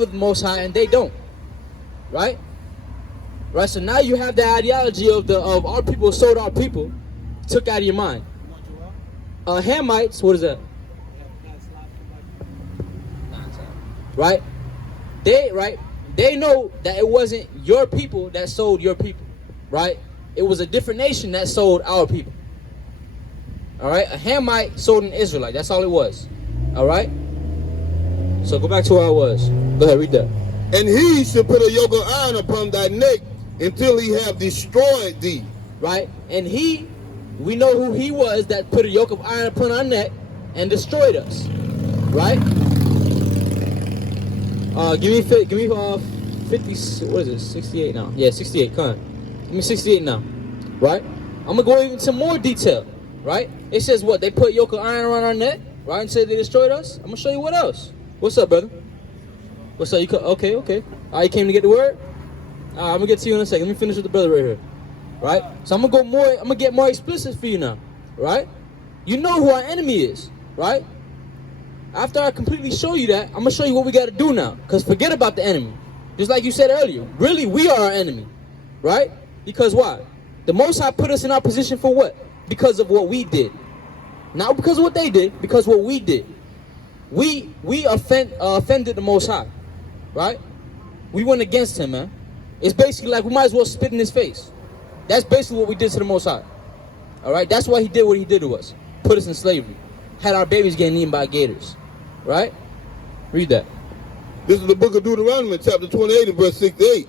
with the Most High and they don't. Right? Right? So now you have the ideology of our people sold our people, took out of your mind. Hamites, what is that? Right? They know that it wasn't your people that sold your people. Right? It was a different nation that sold our people. Alright? A Hamite sold an Israelite. That's all it was. Alright? So go back to where I was. Go ahead, read that. And he shall put a yoke of iron upon thy neck until he have destroyed thee. Right? And we know who he was that put a yoke of iron upon our neck and destroyed us. Right? Give me 50, what is it, 68 now? Yeah, 68, come on. Give me 68 now. Right? I'm going to go into more detail. Right? It says what? They put yoke of iron around our neck, right? And said they destroyed us. I'm going to show you what else. What's up, brother? What's up? Okay. All right, you came to get the word? I'm going to get to you in a second. Let me finish with the brother right here. Right? So I'm going to get more explicit for you now. Right? You know who our enemy is. Right? After I completely show you that, I'm going to show you what we got to do now. Because forget about the enemy. Just like you said earlier. Really, we are our enemy. Right? Because why? The Most High put us in our position for what? Because of what we did. Not because of what they did, because what we did. We offended the Most High. Right? We went against him, man. It's basically like we might as well spit in his face. That's basically what we did to the Most High. Alright? That's why he did what he did to us. Put us in slavery. Had our babies getting eaten by gators. Right? Read that. This is the book of Deuteronomy, chapter 28 and verse 68.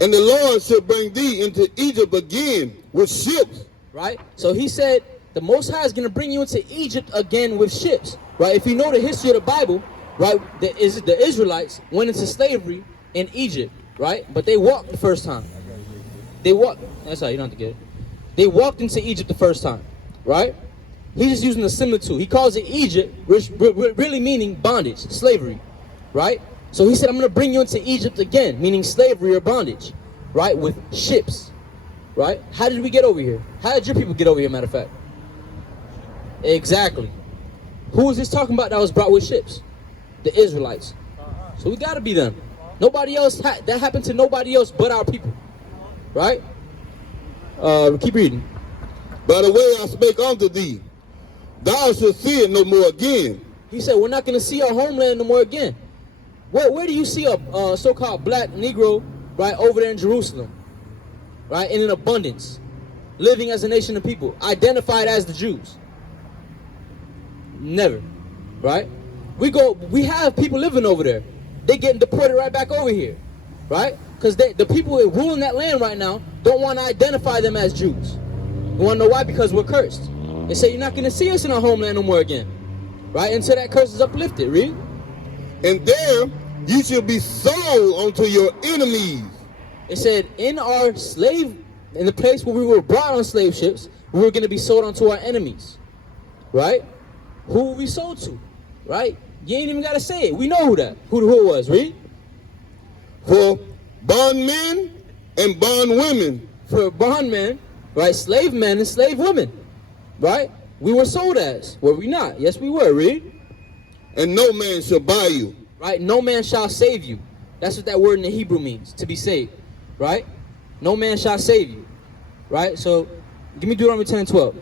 And the Lord shall bring thee into Egypt again with ships. Right? So he said the Most High is going to bring you into Egypt again with ships. Right? If you know the history of the Bible, right, the Israelites went into slavery in Egypt. Right? But they walked the first time. They walked. That's how you don't have to get it. They walked into Egypt the first time. Right? He's just using a similitude. He calls it Egypt, really meaning bondage, slavery. Right? So he said, I'm going to bring you into Egypt again, meaning slavery or bondage. Right? With ships. Right? How did we get over here? How did your people get over here, matter of fact? Exactly. Who was this talking about that was brought with ships? The Israelites. So we got to be them. Nobody else, that happened to nobody else but our people. Right? Keep reading. By the way I spake unto thee, thou shalt see it no more again. He said, we're not going to see our homeland no more again. Where do you see a so-called black Negro, right, over there in Jerusalem? Right, and in abundance, living as a nation of people, identified as the Jews. Never, right? We have people living over there. They getting deported right back over here, right? Because the people that ruling that land right now don't want to identify them as Jews. You want to know why? Because we're cursed. They say you're not going to see us in our homeland no more again, right? Until that curse is uplifted. Read. And there you shall be sold unto your enemies. It said, in the place where we were brought on slave ships, we were going to be sold unto our enemies. Right? Who were we sold to? Right? You ain't even got to say it. We know who it was. Read. For bondmen and bondwomen. For bondmen, right? Slave men and slave women. Right? We were sold as. Were we not? Yes, we were. Read. And no man shall buy you. Right? No man shall save you. That's what that word in the Hebrew means, to be saved. Right? No man shall save you. Right? So, give me Deuteronomy 10 and 12.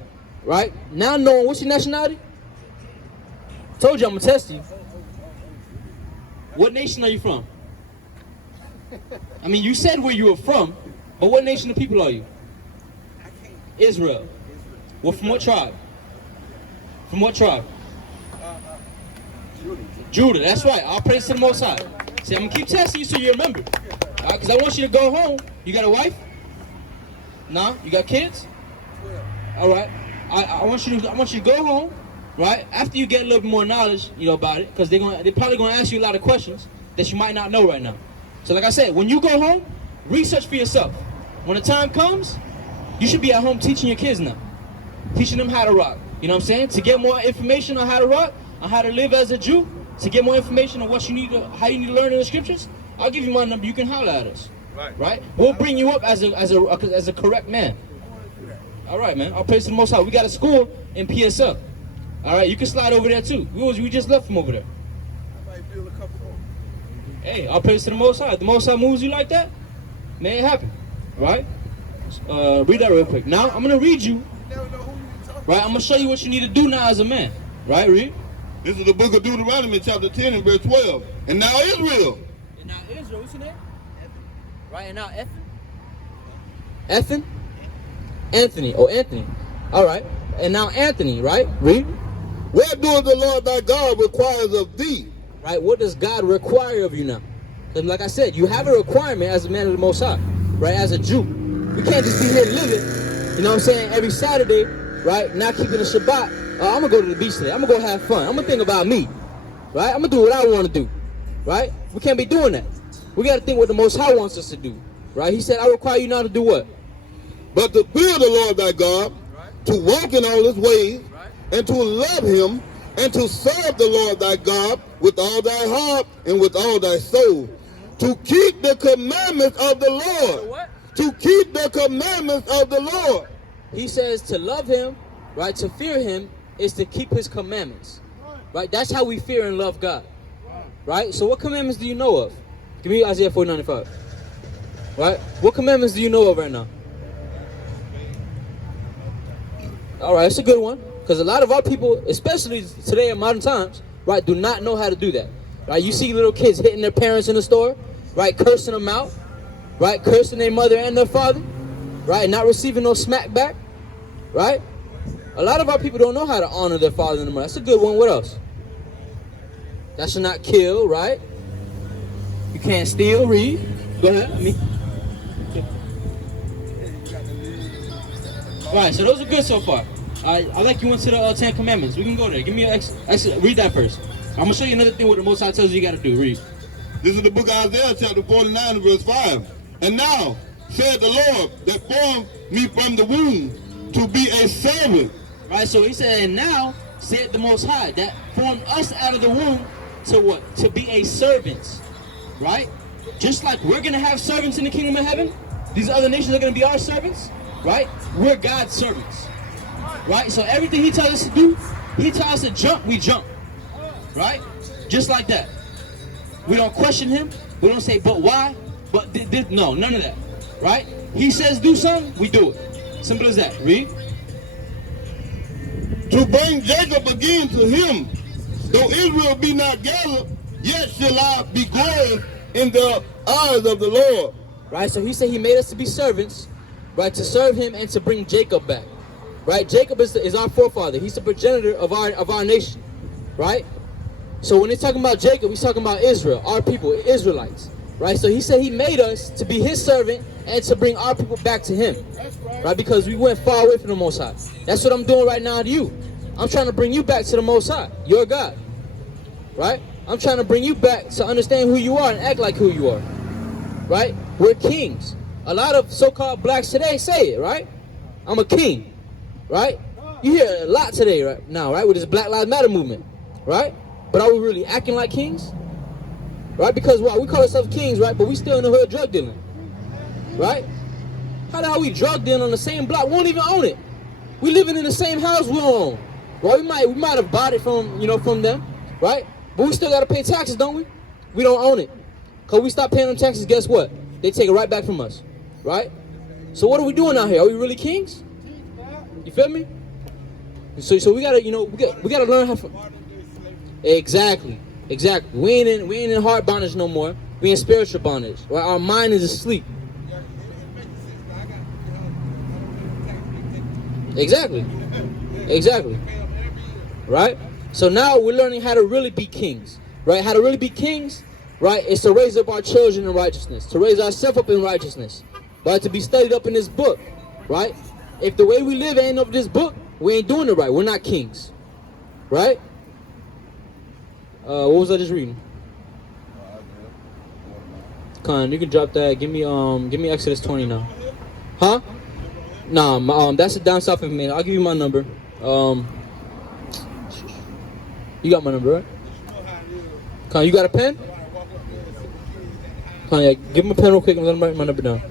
Right? Now knowing, what's your nationality? Told you I'm going to test you. What nation are you from? I mean, you said where you were from, but what nation of people are you? Israel. Well, from what tribe? From what tribe? Judah, that's right. I'll praise to the Most High. See, I'm going to keep testing you so you remember. All right, because I want you to go home. You got a wife? No? You got kids? All right. I want you to go home, right? After you get a little bit more knowledge, about it, because they're probably going to ask you a lot of questions that you might not know right now. So like I said, when you go home, research for yourself. When the time comes, you should be at home teaching your kids now. Teaching them how to rock. You know what I'm saying? To get more information on how to rock, on how to live as a Jew, to get more information on what you need how you need to learn in the scriptures, I'll give you my number. You can holler at us. Right? We'll bring you up as a correct man. All right, man. I'll praise to the Most High. We got a school in PSL. All right, you can slide over there too. We just left from over there. Hey, all praise to the Most High. If the Most High moves you like that, may it happen, right? Read that real quick. Now, I'm going to read you, right? I'm going to show you what you need to do now as a man, right? Read. This is the book of Deuteronomy, chapter 10 and verse 12. And now Israel. And now Israel, what's your name? Right, and now Ethan? Anthony. Oh, Anthony. All right. And now Anthony, right? Read. What doeth the Lord thy God requires of thee? Right, what does God require of you now? Because like I said, you have a requirement as a man of the Most High, right? As a Jew. You can't just be here living, you know what I'm saying, every Saturday, right? Not keeping the Shabbat. I'm going to go to the beach today. I'm going to go have fun. I'm going to think about me, right? I'm going to do what I want to do, right? We can't be doing that. We got to think what the Most High wants us to do, right? He said, I require you now to do what? But to fear the Lord thy God, to walk in all his ways, and to love him, and to serve the Lord thy God with all thy heart and with all thy soul. To keep the commandments of the Lord. What? To keep the commandments of the Lord. He says to love him, right? To fear him is to keep his commandments, right? That's how we fear and love God, right? So what commandments do you know of? Give me Isaiah 49:5, right? What commandments do you know of right now? All right, it's a good one. Because a lot of our people, especially today in modern times, right, do not know how to do that. Right? You see little kids hitting their parents in the store, right, cursing them out, right, cursing their mother and their father, right, not receiving no smack back, right? A lot of our people don't know how to honor their father and their mother. That's a good one. What else? That should not kill, right? You can't steal. Read. Go ahead. Me. All right, so those are good so far. I like you went to the 10 Commandments. We can go there. Give me read that first. I'm going to show you another thing what the Most High tells you got to do. Read. This is the book of Isaiah, chapter 49, and verse 5. And now, said the Lord, that formed me from the womb to be a servant. Right, so he said, and now, said the Most High, that formed us out of the womb to what? To be a servant. Right? Just like we're going to have servants in the kingdom of heaven, these other nations are going to be our servants. Right? We're God's servants. Right? So everything he tells us to do, he tells us to jump, we jump. Right? Just like that. We don't question him. We don't say, but why? But no, none of that. Right? He says do something, we do it. Simple as that. Read. To bring Jacob again to him, though Israel be not gathered, yet shall I be glorious in the eyes of the Lord. Right? So he said he made us to be servants, right? To serve him and to bring Jacob back. Right? Jacob is our forefather. He's the progenitor of our nation. Right? So when he's talking about Jacob, he's talking about Israel, our people, Israelites. Right? So he said he made us to be his servant and to bring our people back to him. Right? Because we went far away from the Most High. That's what I'm doing right now to you. I'm trying to bring you back to the Most High. You're God. Right? I'm trying to bring you back to understand who you are and act like who you are. Right? We're kings. A lot of so-called blacks today say it, right? I'm a king. Right? You hear it a lot today right now, right? With this Black Lives Matter movement. Right? But are we really acting like kings? Right? Because we call ourselves kings, right? But we still in the hood drug dealing. Right? How the hell we drug dealing on the same block? We won't even own it. We living in the same house we don't own. Well, we might have bought it from them, right? But we still gotta pay taxes, don't we? We don't own it. Cause we stop paying them taxes, guess what? They take it right back from us. Right? So what are we doing out here? Are we really kings? You feel me? So we gotta, we gotta learn how to. Exactly. We ain't in hard bondage no more. We in spiritual bondage. Right? Our mind is asleep. Exactly. Right? So now we're learning how to really be kings. Right? How to really be kings, right, is to raise up our children in righteousness. To raise ourselves up in righteousness. Right? To be studied up in this book. Right? If the way we live ain't up this book, we ain't doing it right. We're not kings. Right? What was I just reading? Con, you can drop that. Give me Exodus 20 now. Huh? Nah, that's a down south information. I'll give you my number. You got my number, right? Con, you got a pen? Con, yeah, give him a pen real quick and let him write my number down.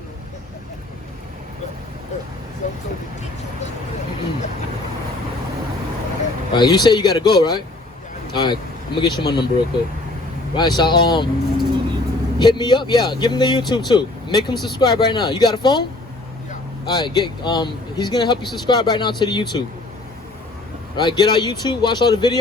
Alright, you say you gotta go, right? Alright, I'm gonna get you my number real quick. Right, so Hit me up, yeah. Give him the YouTube too. Make him subscribe right now. You got a phone? Yeah. All right, he's gonna help you subscribe right now to the YouTube. All right, get our YouTube, watch all the videos.